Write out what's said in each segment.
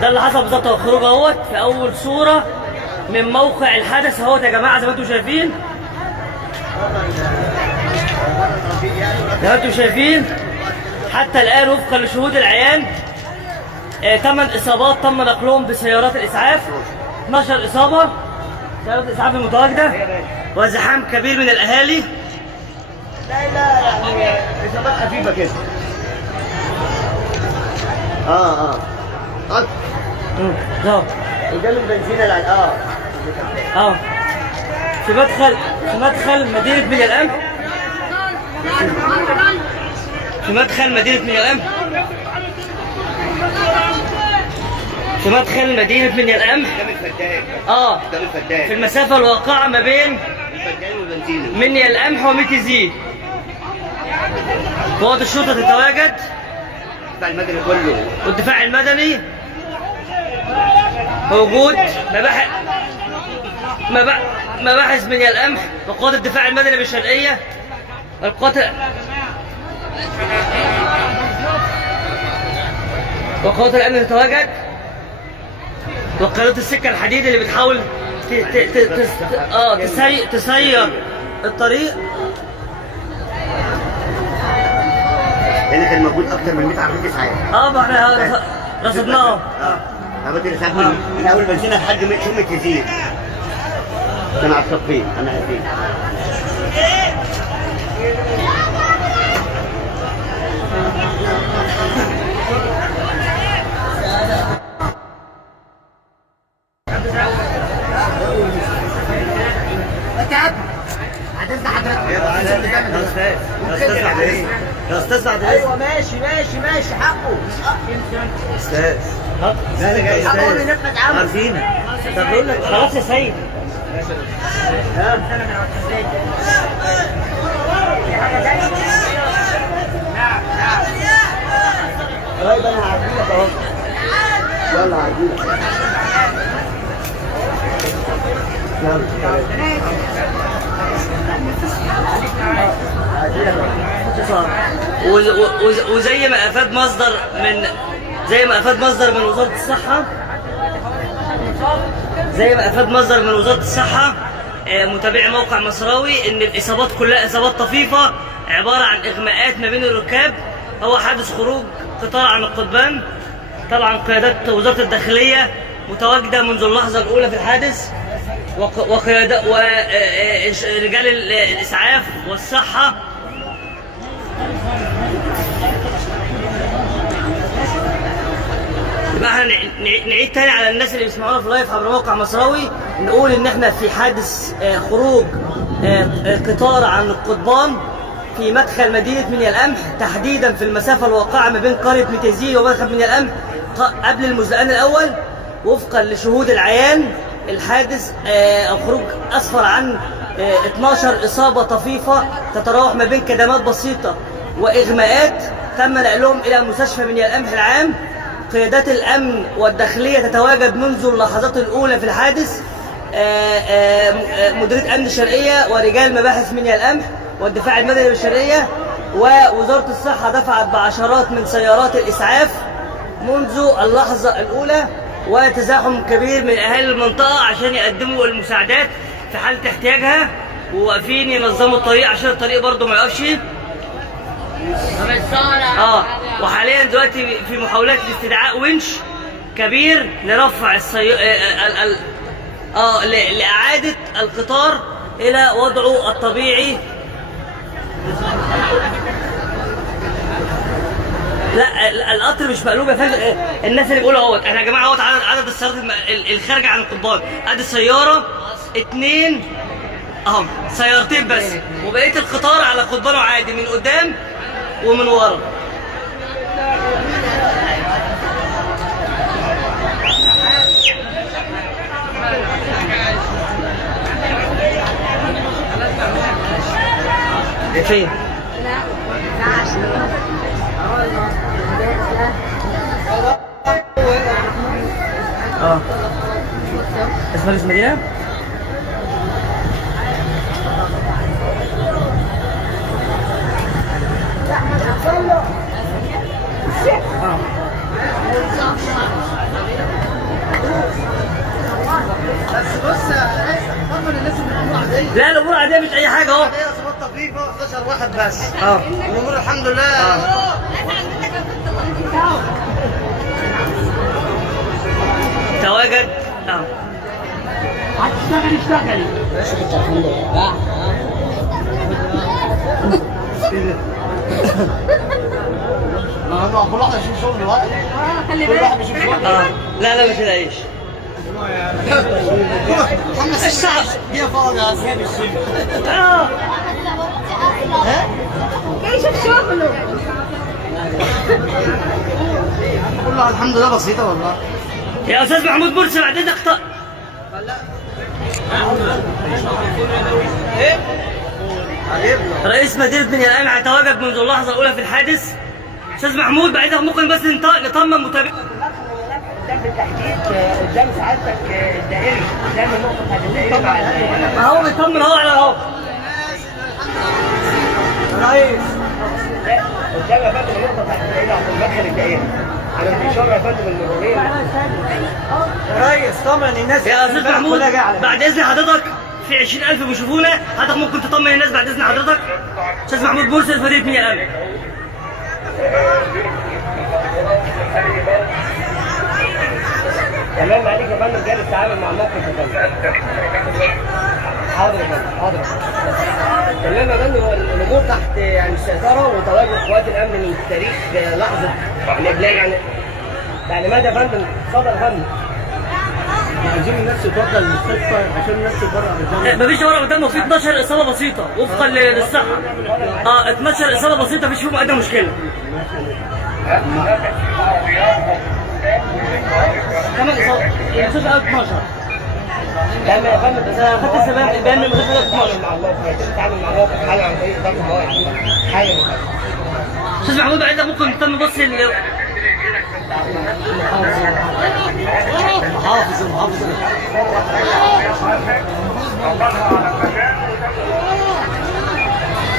ده اللي حصل بالظبط. هو خروج اهوت في اول صوره من موقع الحدث اهوت يا جماعه، زي ما انتم شايفين. زي ما انتم شايفين حتى الان وفقا لشهود العيان 8 اصابات تم نقلهم بسيارات الاسعاف. 12 اصابه سيارات الاسعاف المتواجده، وزحام كبير من الاهالي. لا يعني اصابات خفيفه كده. قط قدام البنزينه في مدخل مدينه منيا القمح. في مدخل مدينه منيا القمح. في مدخل مدينه منيا القمح. قدام الفدان. في المسافه الواقعه ما بين الفدان والبنزينه. منيا القمح وميتي زي. قوات الشرطه تتواجد. الدفاع المدني كله. والدفاع المدني موجود. مباحث منيا القمح وقوات الدفاع المدني بالشرقيه. وقوات الامن تتواجد. وقيادات السكه الحديد اللي بتحاول تسير الطريق. هنا كان موجود اكتر من 100 عربيه اسعاف. ما احنا رصدناهم. عربيه الاسعاف من اول بنزينه لحد ما شمت يزيد. كانوا على الصفين. انا اسف. يا استاذ بعد اذنك. ايوه ماشي حقه. استاذ لا انا جاي حقه اللي نفذ عنه. عارفينك. طب بقول لك خلاص يا سيد. طيب انا هعديلك اهو. يلا هعديلك. وزي ما افاد مصدر من وزاره الصحه. متابعي موقع مصراوي ان الاصابات كلها اصابات طفيفه عباره عن اغماءات ما بين الركاب. هو حادث خروج قطار عن القضبان. طبعا قيادات وزاره الداخليه متواجده منذ اللحظه الاولى في الحادث، ورجال الاسعاف والصحه. يبقى احنا نعيد تاني على الناس اللي بيسمعونا في لايف عبر موقع مصراوي، نقول ان احنا في حادث خروج قطار عن القضبان في مدخل مدينه منيا القمح، تحديدا في المسافه الواقعه ما بين قريه ميتيزي ومدخل منيا القمح قبل المزلقان الاول. وفقا لشهود العيان الحادث خروج اسفر عن 12 اصابه طفيفه تتراوح ما بين كدمات بسيطه واغماءات. تم نقلهم الى مستشفى منيا القمح العام. قيادات الامن والداخليه تتواجد منذ اللحظات الاولى في الحادث. مديريه امن الشرقيه ورجال مباحث منيا القمح والدفاع المدني بالشرقيه. ووزاره الصحه دفعت بعشرات من سيارات الاسعاف منذ اللحظه الاولى، وتزاحم كبير من اهالي المنطقه عشان يقدموا المساعدات في حاله احتياجها، وواقفين ينظموا الطريق عشان الطريق برضه ما يقفش. وحاليا دلوقتي في محاولات لاستدعاء ونش كبير لرفع لإعادة القطار إلى وضعه الطبيعي. لا القطر مش مقلوب يا فندم. الناس اللي بيقولوا اهوت احنا يا جماعه اهوت عدد السيارات الخارجه عن القضبان. ادي السياره 2 سيارتين بس، وبقيه القطار على قضبانه عادي من قدام ومن ورا. فين؟ اسمها المدينة؟ لا الامور عاديه مش اي حاجه اهو. هي ظباط تفريق 11 واحد بس. اه الامور الحمد لله. تواجد. هتشتغلي اشتغلي. كل واحد يشوف شغل دلوقتي. خلي كل بالك. واحد يشوف شغل. لا ما تلاقيش. خمس الشعب دي فاضي اصلا. جاي يشوف شغله. كلها الحمد لله بسيطه والله. يا استاذ محمود مرسي بعد اذنك رئيس مدينة بني القمح يتواجد منذ اللحظة الأولى في الحادث. أستاذ محمود بعد إذنك ممكن بس نطمن متابعين. قدام بالتحديد قدام سعادتك الدائري قدام النقطه بتاعت الدائري مع أهو بيطمن أهو على أهو. رئيس قدام يا فندم النقطه بتاعت الدائري عند المدخل الدائري على الاشاره يا فندم المروريه. رئيس طمن الناس. يا أستاذ محمود بعد إذن حضرتك في 20,000 بيشوفونا، حضرتك ممكن تطمن الناس بعد إذن حضرتك. أستاذ محمود مرسي رئيس مدينة بني القمح. تمام عليك يا فندم جاي التعامل مع الموقف يا فندم. حاضر يا فندم حاضر. تمام يا فندم الامور تحت يعني السيطره وتواجد قوات الامن من تاريخ لحظه الابلاغ عن تعليمات يا فندم. اتفضل يا فندم. عايزين الناس تتوجه للمستشفى عشان الناس تتبرع بالدم. مفيش ورقة قدامه، في 12 إصابة بسيطة وفقا للصحة. 12 إصابة بسيطة مفيش فيهم أي مشكلة. كمان إصابة المستشفى 1200. تمام يا فندم بس انا خدت السبب البيان من المستشفى 12. مع الموقف تتعامل مع الموقف حالا عن طريق ضغط المواد حالا. أستاذ محمود بعد إذنك ممكن نهتم بس محافظ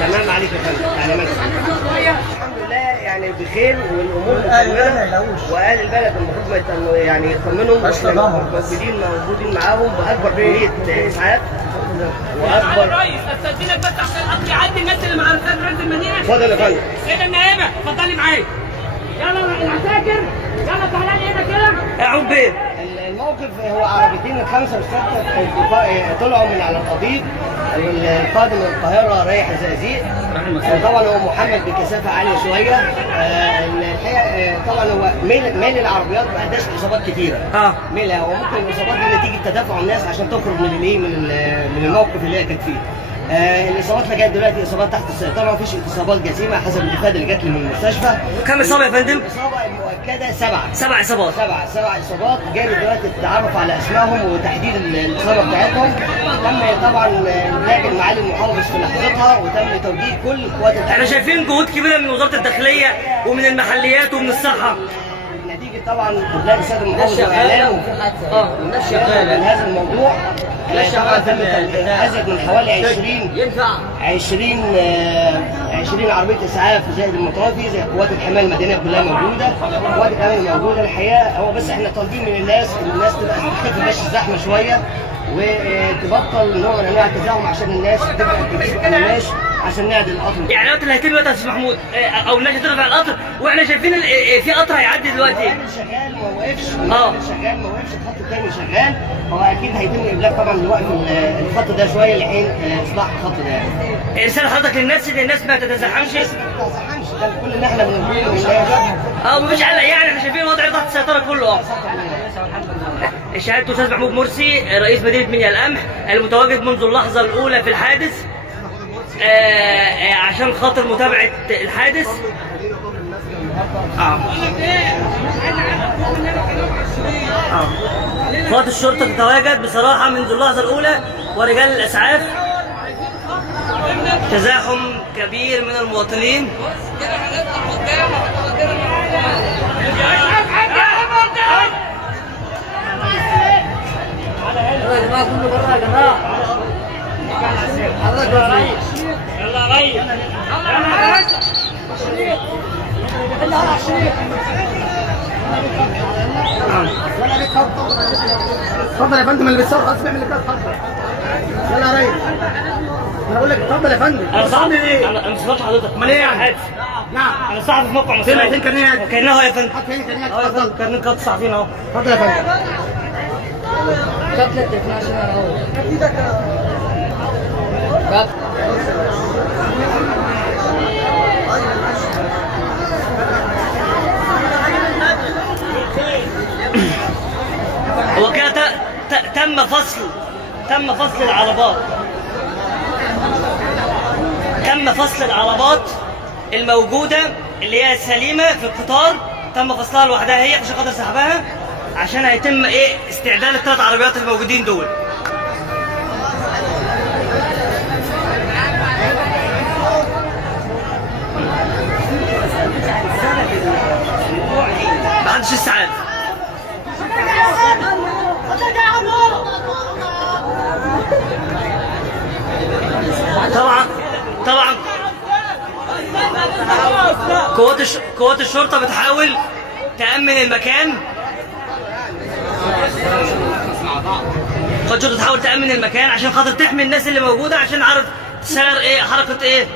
تمام عليك يا فندم تعليمات. الحمد لله يعني بخير والامور مطمئنه واهل البلد المفروض يعني يطمنوا موجودين معاهم باكبر كميه اسعاف واكبر. رئيس استاذنك بس عشان القطر يعدي الناس اللي مع رفاق رئيس المدينه. اتفضل يا فندم. السيده النائبه اتفضلي معايا. يلا العساكر يلا تعالى هنا كده. أعوم بيه. الموقف هو عربيتين الخمسه والسته طلعوا من على القضيب القادم من القاهره رايح الزقازيق. طبعا هو محمل بكثافه عاليه شويه. الحقيقه طبعا هو ميل العربيات ما اداش اصابات كثيره. ميلها هو ممكن الاصابات دي نتيجه تدافع الناس عشان تخرج من الايه من الموقف اللي هي كانت فيه. الاصابات لغايه دلوقتي اصابات تحت السيطره، ما فيش اصابات جسيمه حسب الافاده اللي جات لي من المستشفى. كم إصابة يا فندم؟ الاصابه المؤكده 7 إصابات. سبع اصابات. جاري دلوقتي التعرف على اسمائهم وتحديد الاصابه بتاعتهم. تم طبعا ابلاغ معالي المحافظ في لحظتها وتم توجيه كل قوات احنا شايفين جهود كبيرة من وزارة الداخلية ومن المحليات ومن الصحة. نتيجه طبعا ابلاغ السيد المحافظ واعلانه الناس شغاله من هذا الموضوع. طبعا تم ازيد من حوالي 20 عربيه اسعاف زائد المطافي زي قوات الحمايه المدنيه كلها موجوده. قوات الامن موجوده. الحقيقه هو بس احنا طالبين من الناس ان الناس تبقى تخف بس الزحمه شويه وتبطل نوع من انواع التزاحم عشان الناس تبقى تجيب كمامات عشان نعدل القطر. يعني القطر اللي هيتم دلوقتي يا استاذ محمود او الناس هترفع القطر واحنا شايفين في قطر هيعدي دلوقتي. شغال ما وقفش. شغال ما وقفش. الخط الثاني شغال. هو اكيد هيتم ابلاغ طبعا لوقف الخط ده شويه لحين اصلاح الخط ده يعني. رساله حضرتك للناس ان الناس ما تتزحمش. ما تتزحمش ده كل اللي احنا بنقوله للناس. مفيش قلق يعني احنا شايفين الوضع تحت السيطره كله. شهادة أستاذ محمود مرسي رئيس مدينة بني القمح المتواجد منذ اللحظة الأولى في الحادث عشان خاطر متابعة الحادث. قوات الشرطة تتواجد بصراحة منذ اللحظة الأولى ورجال الإسعاف. تزاحم كبير من المواطنين. يا جماعه كله بره يا جماعه. حضرتك يا ريس. يلا يا ريس. يلا يا ريس. اتفضل يا فندم اللي بيتصور خلاص بيعمل اللي كده اتفضل. يلا يا ريس. انا بقول لك اتفضل يا فندم. انا صاحب ايه؟ انا مش فاهم حضرتك. امال ايه يعني؟ عادي. نعم. انا صاحب في موقع مصراوي. فين كارنيه؟ كانه يا فندم. حط فين كارنيه؟ اه يا اتفضل. فندم كارنيه قطع صحفيين اهو. اتفضل يا فندم. كابتن التليفون عشان اروح. كابتن. هو كده تم فصل العربات. تم فصل العربات الموجودة اللي هي السليمة في القطار، تم فصلها لوحدها هي عشان خاطر سحبها، عشان هيتم استعداد الثلاث عربيات الموجودين دول. محدش لسه عارف. طبعا قوات الشرطة بتحاول تأمن المكان. قوات الشرطة تحاول تأمن المكان عشان خاطر تحمي الناس اللي موجودة، عشان عارف تسير حركة